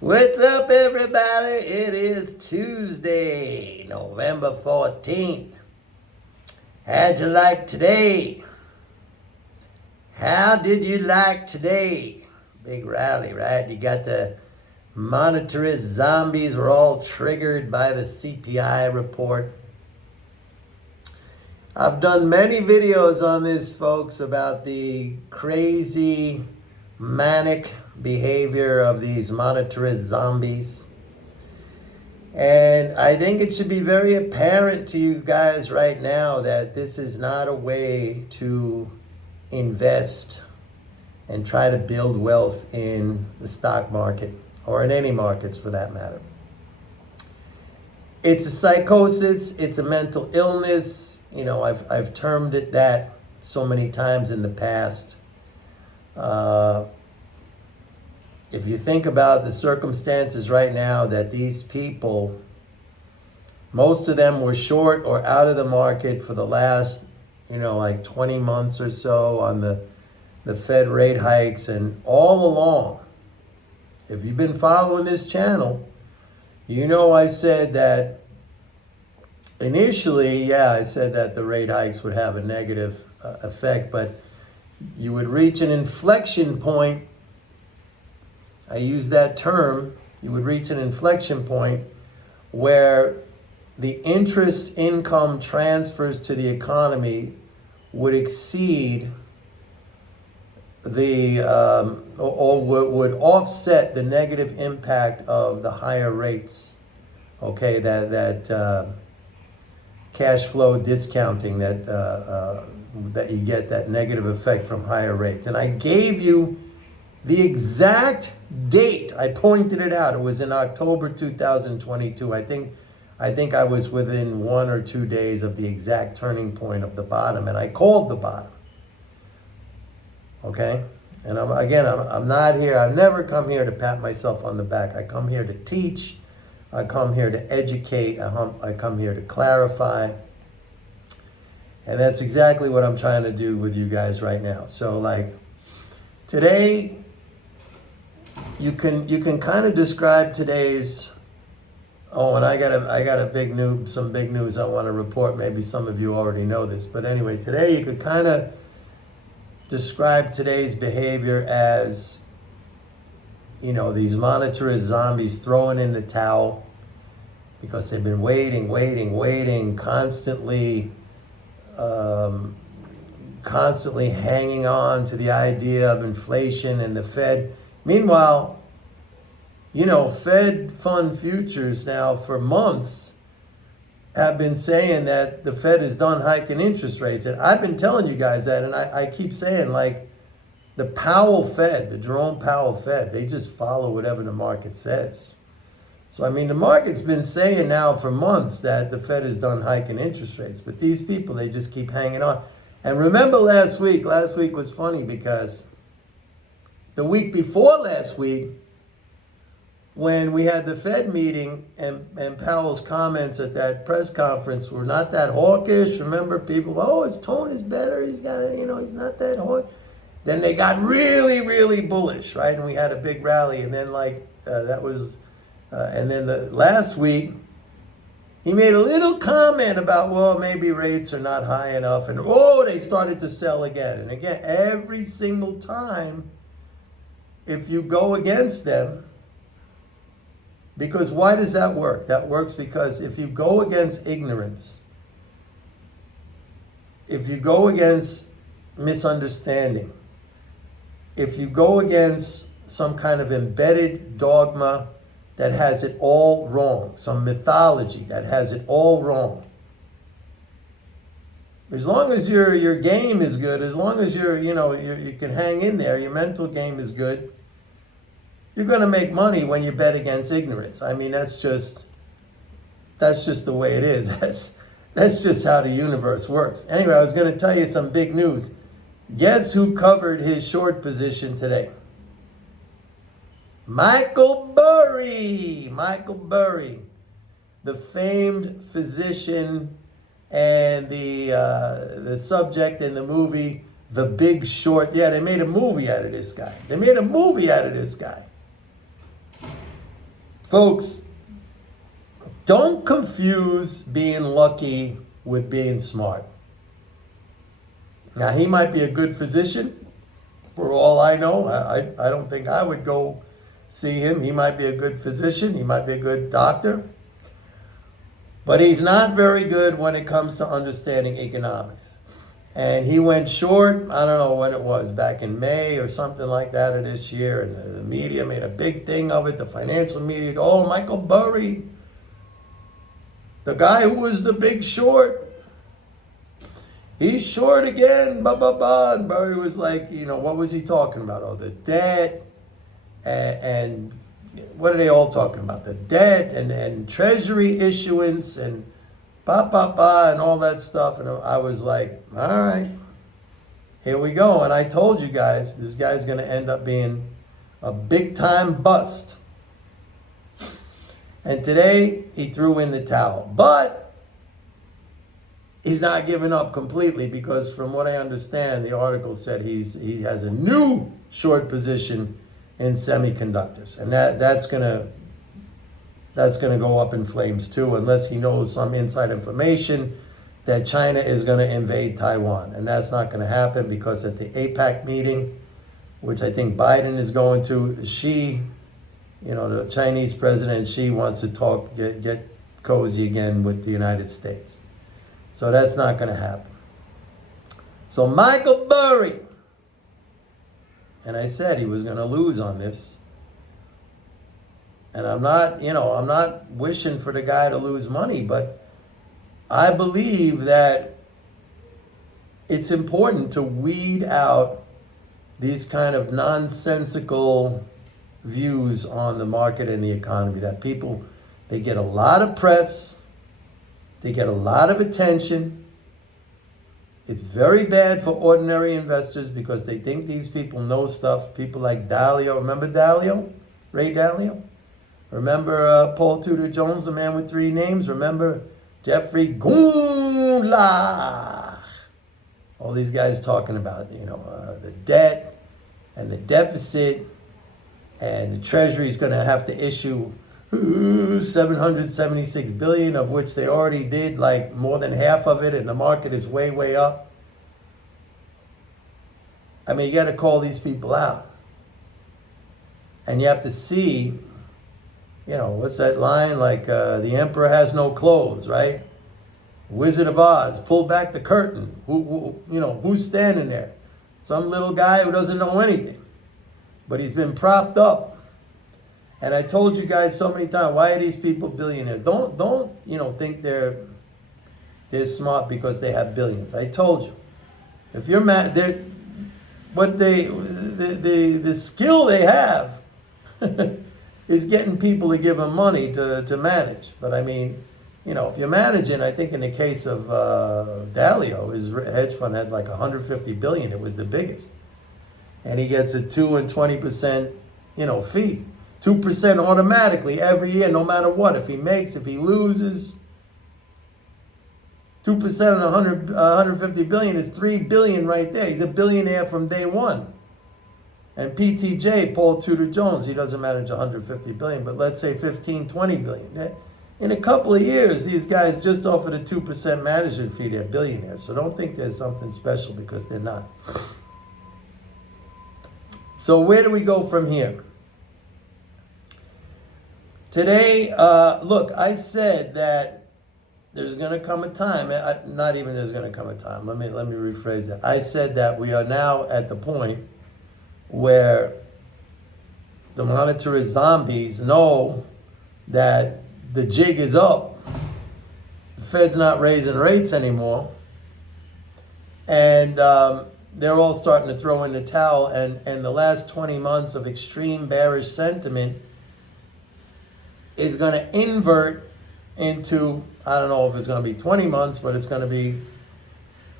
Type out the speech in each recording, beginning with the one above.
What's up, everybody? It is Tuesday, November 14th. How'd you like today? How did you like today? Big rally, right? You got the monetarist zombies were all triggered by the CPI report. I've done many videos on this, folks, about the crazy, manic behavior of these monetarist zombies. And I think it should be very apparent to you guys right now that this is not a way to invest and try to build wealth in the stock market or in any markets for that matter. It's a psychosis, it's a mental illness. You know, I've termed it that so many times in the past. If you think about the circumstances right now that these people, most of them were short or out of the market for the last, like 20 months or so on the Fed rate hikes. And all along, if you've been following this channel, I said that initially, I said that the rate hikes would have a negative effect, but you would reach an inflection point. I use that term. You would reach an inflection point where the interest income transfers to the economy would exceed or would offset the negative impact of the higher rates. Okay, that cash flow discounting that you get, that negative effect from higher rates. And I gave you the exact date. I pointed it out. It was in October 2022. I think I was within 1 or 2 days of the exact turning point of the bottom, and I called the bottom. Okay? And I'm not here. I've never come here to pat myself on the back. I come here to teach. I come here to educate. I come here to clarify. And that's exactly what I'm trying to do with you guys right now. So, today, you can kind of describe today's. Oh, and I got some big news I want to report. Maybe some of you already know this, but anyway, today you could kind of describe today's behavior as, these monetarist zombies throwing in the towel because they've been waiting, constantly hanging on to the idea of inflation and the Fed. Meanwhile, Fed fund futures now for months have been saying that the Fed is done hiking interest rates. And I've been telling you guys that, and I keep saying, the Powell Fed, the Jerome Powell Fed, they just follow whatever the market says. So, the market's been saying now for months that the Fed is done hiking interest rates. But these people, they just keep hanging on. And remember last week was funny because the week before last week, when we had the Fed meeting and Powell's comments at that press conference were not that hawkish. Remember, people, his tone is better. He's got, he's not that hawkish. Then they got really, really bullish, right? And we had a big rally. And then and then the last week, he made a little comment about, maybe rates are not high enough. And they started to sell again. And again, every single time, if you go against them, because why does that work? That works because if you go against ignorance, if you go against misunderstanding, if you go against some kind of embedded dogma that has it all wrong, some mythology that has it all wrong, as long as your game is good, as long as you can hang in there, your mental game is good, you're going to make money when you bet against ignorance. That's just the way it is. That's just how the universe works. Anyway, I was going to tell you some big news. Guess who covered his short position today? Michael Burry, the famed physician and the subject in the movie The Big Short. Yeah, they made a movie out of this guy. Folks, don't confuse being lucky with being smart. Now, he might be a good physician. For all I know, I don't think I would go see him. He might be a good physician. He might be a good doctor. But he's not very good when it comes to understanding economics. And he went short, I don't know when it was, back in May or something like that of this year. And the media made a big thing of it, the financial media. Oh, Michael Burry, the guy who was the big short. He's short again, blah, blah, blah. And Burry was like, what was he talking about? Oh, the debt and what are they all talking about? The debt and treasury issuance and ba, ba, ba, and all that stuff. And I was like, all right, here we go. And I told you guys, this guy's going to end up being a big-time bust. And today, he threw in the towel. But he's not giving up completely because from what I understand, the article said he has a new short position in semiconductors. And that's gonna go up in flames too, unless he knows some inside information that China is gonna invade Taiwan. And that's not gonna happen because at the APEC meeting, which I think Biden is going to, the Chinese president, Xi wants to talk, get cozy again with the United States. So that's not going to happen. So Michael Burry, and I said he was going to lose on this. And I'm not wishing for the guy to lose money, but I believe that it's important to weed out these kind of nonsensical views on the market and the economy. That people, they get a lot of press. They get a lot of attention. It's very bad for ordinary investors because they think these people know stuff. People like Dalio. Remember Dalio? Ray Dalio? Remember Paul Tudor Jones, the man with three names? Remember Jeffrey Gundlach? All these guys talking about, the debt and the deficit, and the Treasury is going to have to issue $776 billion, of which they already did like more than half of it, and the market is way, way up. I mean, you got to call these people out. And you have to see, what's that line? Like, the emperor has no clothes, right? Wizard of Oz, pull back the curtain. Who's standing there? Some little guy who doesn't know anything. But he's been propped up. And I told you guys so many times, why are these people billionaires? Don't think they're smart because they have billions. I told you. If you're mad, the skill they have is getting people to give them money to manage. But I mean, if you're managing, I think in the case of Dalio, his hedge fund had like 150 billion. It was the biggest. And he gets a 2 and 20%, fee. 2% automatically every year, no matter what. If he loses, 2% on 150 billion is 3 billion right there. He's a billionaire from day one. And PTJ, Paul Tudor Jones, he doesn't manage 150 billion, but let's say 15, 20 billion. In a couple of years, these guys just offered a 2% management fee, they're billionaires. So don't think there's something special because they're not. So where do we go from here? Today, look, I said that there's going to come a time, not even there's going to come a time, let me rephrase that. I said that we are now at the point where the monetarist zombies know that the jig is up. The Fed's not raising rates anymore. And they're all starting to throw in the towel. And the last 20 months of extreme bearish sentiment is going to invert into, I don't know if it's going to be 20 months, but it's going to be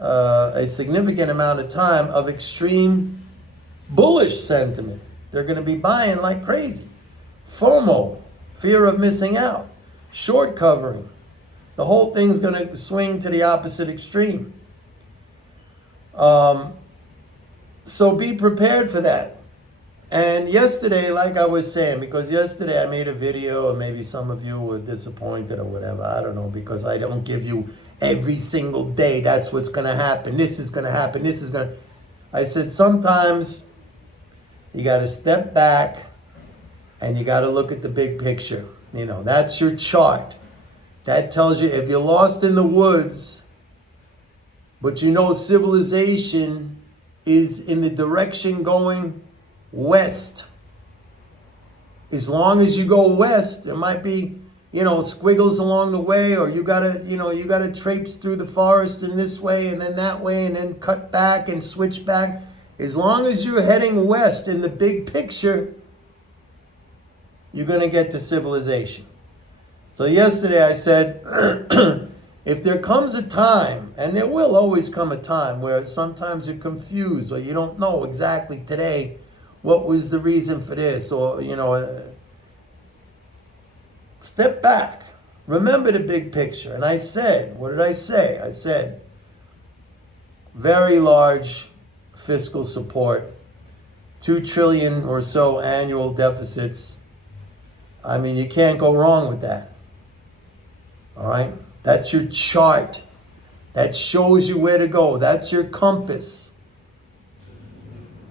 a significant amount of time of extreme bullish sentiment. They're going to be buying like crazy. FOMO, fear of missing out, short covering. The whole thing's going to swing to the opposite extreme. So be prepared for that. And yesterday, like I was saying, because yesterday I made a video and maybe some of you were disappointed or whatever, I don't know, because I don't give you every single day, that's what's going to happen, this is going to happen, this is going to... I said sometimes you got to step back and you got to look at the big picture. You know, that's your chart. That tells you if you're lost in the woods, but you know civilization is in the direction going west. As long as you go west, there might be, squiggles along the way, or you gotta traipse through the forest in this way and then that way and then cut back and switch back. As long as you're heading west in the big picture, you're gonna get to civilization. So yesterday I said, if there comes a time, and there will always come a time where sometimes you're confused or you don't know exactly today what was the reason for this, or, step back. Remember the big picture. And I said, what did I say? I said, very large fiscal support, 2 trillion or so annual deficits. I mean, you can't go wrong with that. All right? That's your chart. That shows you where to go. That's your compass.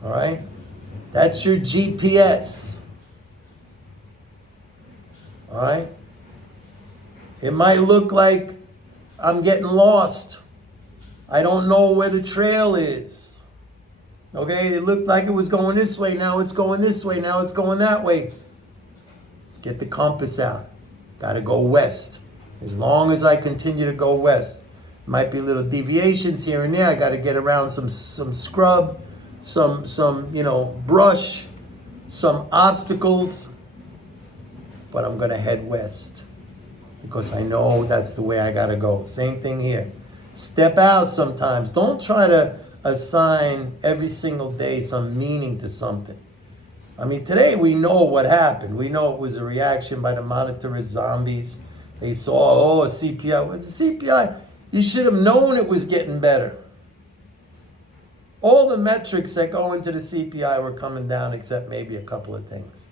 All right? That's your GPS. All right? It might look like I'm getting lost. I don't know where the trail is. Okay? It looked like it was going this way. Now it's going this way. Now it's going that way. Get the compass out. Got to go west. As long as I continue to go west. Might be little deviations here and there. I got to get around some scrub, some brush, some obstacles. But I'm going to head west because I know that's the way I got to go. Same thing here. Step out sometimes. Don't try to assign every single day some meaning to something. I mean, today we know what happened. We know it was a reaction by the monetarist zombies. They saw, CPI. With the CPI, you should have known it was getting better. All the metrics that go into the CPI were coming down except maybe a couple of things.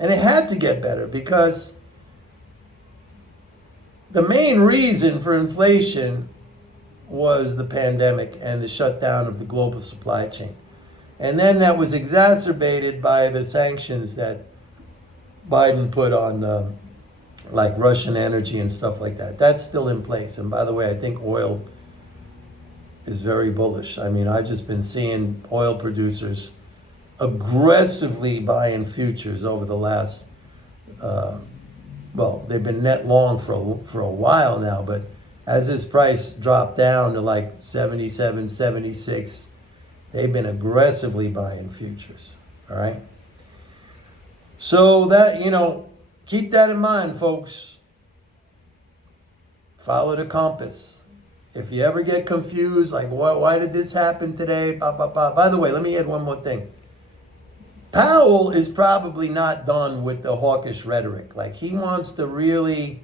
And it had to get better because the main reason for inflation was the pandemic and the shutdown of the global supply chain. And then that was exacerbated by the sanctions that Biden put on like Russian energy and stuff like that. That's still in place. And by the way, I think oil is very bullish. I mean, I've just been seeing oil producers aggressively buying futures over the last, they've been net long for a while now, but as this price dropped down to like 77, 76, they've been aggressively buying futures, all right? So that, keep that in mind, folks. Follow the compass. If you ever get confused, like, why did this happen today? By the way, let me add one more thing. Powell is probably not done with the hawkish rhetoric. Like, he wants to really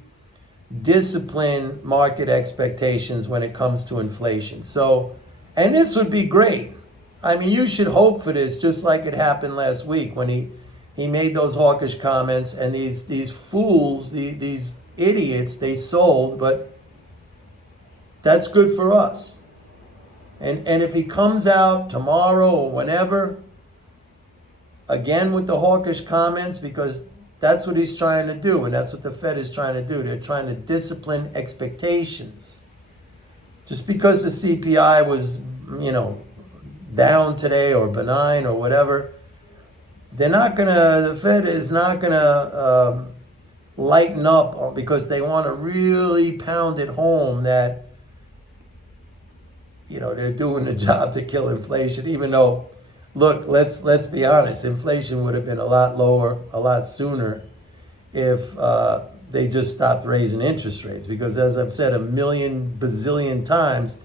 discipline market expectations when it comes to inflation. So, and this would be great. I mean, you should hope for this, just like it happened last week when he made those hawkish comments, and these fools, these idiots, they sold, but that's good for us. And if he comes out tomorrow or whenever, again with the hawkish comments, because that's what he's trying to do, and that's what the Fed is trying to do. They're trying to discipline expectations. Just because the CPI was, down today or benign or whatever, the Fed is not gonna lighten up because they want to really pound it home that, they're doing the job to kill inflation, even though, look, let's be honest, inflation would have been a lot lower, a lot sooner if they just stopped raising interest rates. Because as I've said a million bazillion times,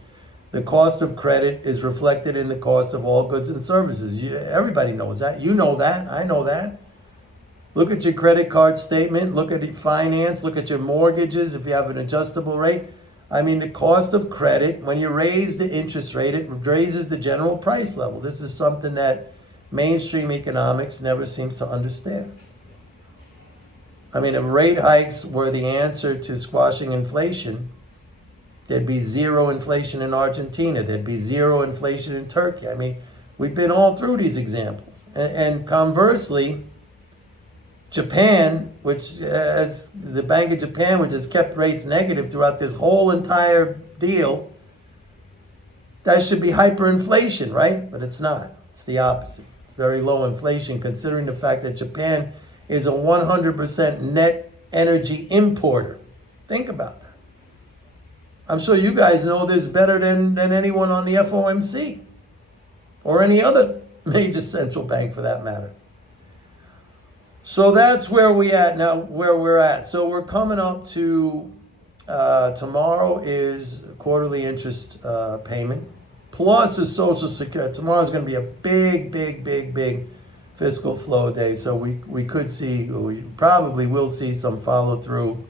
the cost of credit is reflected in the cost of all goods and services. Everybody knows that. You know that. I know that. Look at your credit card statement. Look at your finance. Look at your mortgages if you have an adjustable rate. I mean, the cost of credit, when you raise the interest rate, it raises the general price level. This is something that mainstream economics never seems to understand. I mean, if rate hikes were the answer to squashing inflation, there'd be zero inflation in Argentina. There'd be zero inflation in Turkey. I mean, we've been all through these examples. And conversely, Japan, which has the Bank of Japan, which has kept rates negative throughout this whole entire deal, that should be hyperinflation, right? But it's not. It's the opposite. It's very low inflation, considering the fact that Japan is a 100% net energy importer. Think about that. I'm sure you guys know this better than anyone on the FOMC or any other major central bank for that matter. So that's where we're at. So we're coming up to, tomorrow is quarterly interest payment, plus a Social Security. Tomorrow's going to be a big fiscal flow day. So we probably will see some follow through.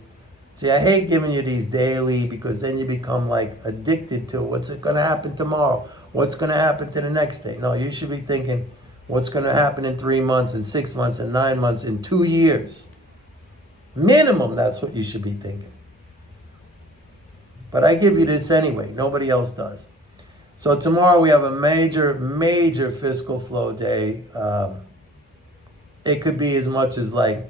See, I hate giving you these daily because then you become like addicted to what's going to happen tomorrow? What's going to happen to the next day? No, you should be thinking, what's going to happen in 3 months, in 6 months, in 9 months, in 2 years? Minimum, that's what you should be thinking. But I give you this anyway. Nobody else does. So tomorrow we have a major fiscal flow day. It could be as much as like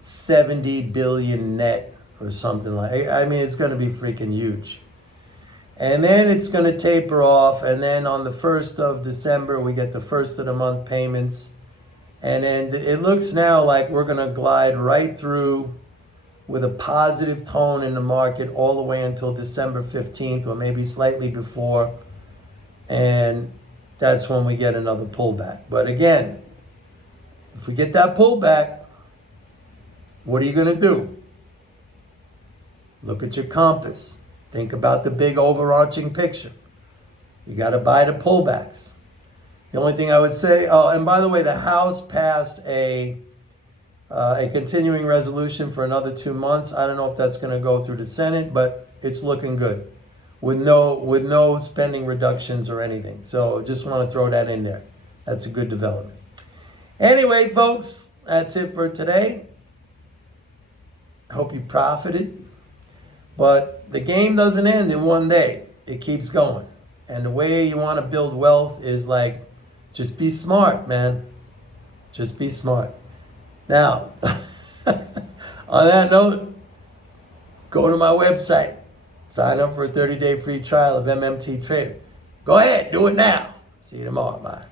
70 billion net or something like. I mean, it's going to be freaking huge. And then it's going to taper off. And then on the 1st of December, we get the first of the month payments. And then it looks now like we're going to glide right through with a positive tone in the market all the way until December 15th or maybe slightly before. And that's when we get another pullback. But again, if we get that pullback, what are you going to do? Look at your compass. Think about the big overarching picture. You got to buy the pullbacks. The only thing I would say, oh, and by the way, the House passed a continuing resolution for another 2 months. I don't know if that's going to go through the Senate, but it's looking good with no spending reductions or anything. So just want to throw that in there. That's a good development. Anyway, folks, that's it for today. I hope you profited. But the game doesn't end in one day. It keeps going. And the way you want to build wealth is like, just be smart, man. Just be smart. Now, on that note, go to my website. Sign up for a 30-day free trial of MMT Trader. Go ahead, do it now. See you tomorrow. Bye.